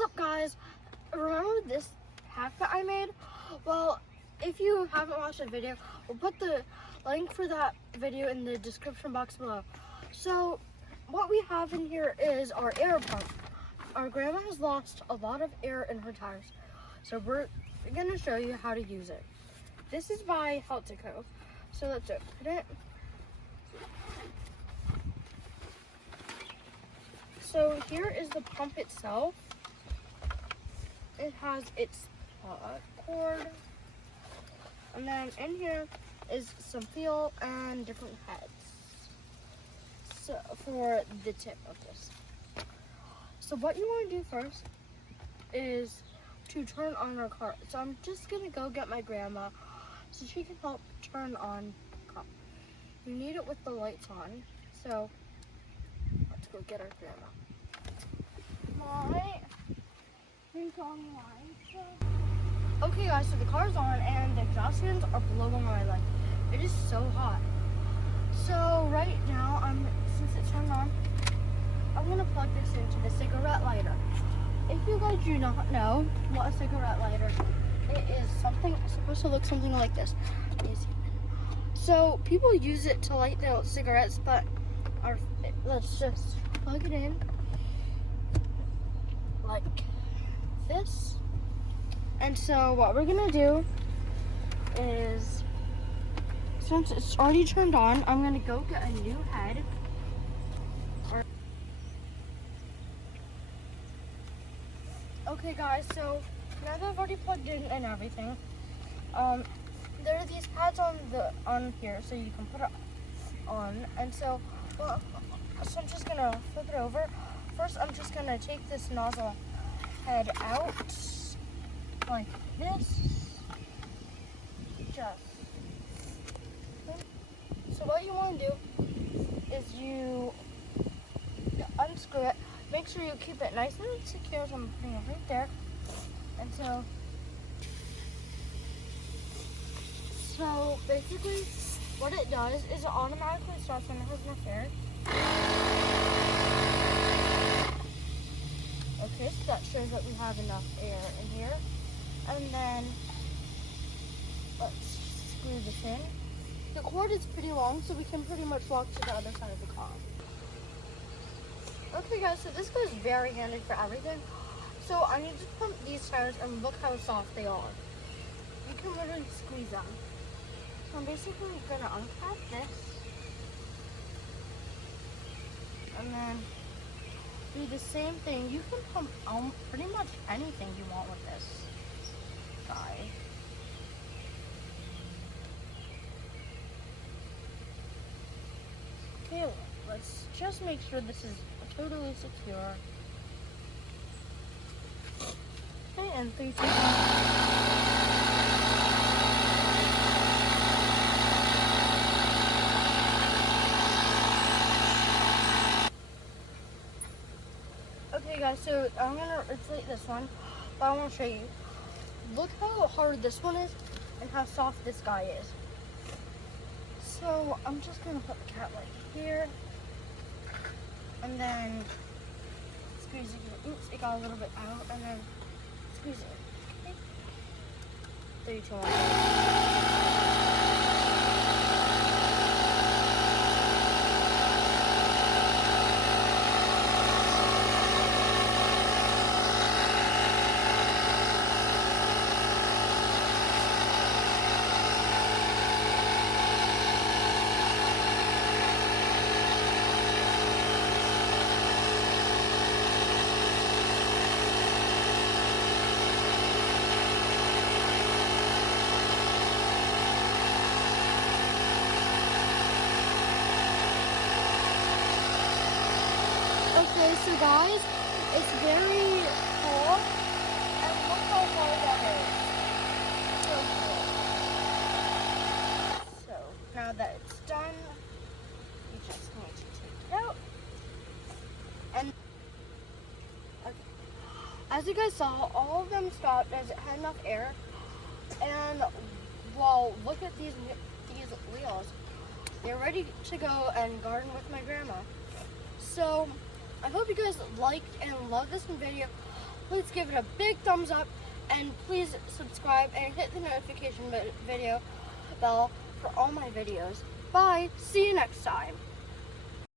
What's up, guys? Remember this hack that I made? Well, if you haven't watched the video, we'll put the link for that video in the description box below. So what we have in here is our air pump. Our grandma has lost a lot of air in her tires, so we're gonna show you how to use it. This is by Helteko. So let's open it. So here is the pump itself. It has its cord, and then in here is some fuel and different heads. So for the tip of this. So what you want to do first is to turn on our car. So I'm just gonna go get my grandma so she can help turn on the car. You need it with the lights on. So let's go get our grandma. Okay guys, so the car's on and the exhaust fans are blowing my leg. It is so hot. So right now, since it's turned on, I'm gonna plug this into the cigarette lighter. If you guys do not know what a cigarette lighter is, it is something, it's supposed to look something like this. So people use it to light their cigarettes, but let's just plug it in like this. And so what we're gonna do is, since it's already turned on, I'm gonna go get a new head. Okay guys, so now that I've already plugged in and everything, there are these pads on here, so you can put it on. And so, so I'm just gonna flip it over. First, I'm just gonna take this nozzle head out like this. So what you want to do is you unscrew it. Make sure you keep it nice and secure. So I'm putting it right there. And so basically, what it does is it automatically starts when it has enough air. Okay, so that shows that we have enough air in here. And then let's screw this in. The cord is pretty long, so we can pretty much walk to the other side of the car. Okay guys, so this goes very handy for everything. So I need to pump these tires and look how soft they are. You can literally squeeze them. So I'm basically gonna uncap this. And then do the same thing. You can pump pretty much anything you want with this guy. Okay, let's just make sure this is totally secure. Okay, and 3, 2, 1. Okay guys, so I'm gonna inflate this one, but I want to show you. Look how hard this one is and how soft this guy is. So I'm just gonna put the cat like here, and then squeeze it. Oops, it got a little bit out, and then squeeze it. Okay. 3, 2, 1. Okay, so guys, it's very cool, and look how hard that is. So cool. So now that it's done, you just need to take it out. And okay, as you guys saw, all of them stopped as it had enough air. And well, look at these wheels. They're ready to go and garden with my grandma. So I hope you guys liked and loved this video. please give it a big thumbs up, and please subscribe and hit the notification video bell for all my videos. Bye. See you next time.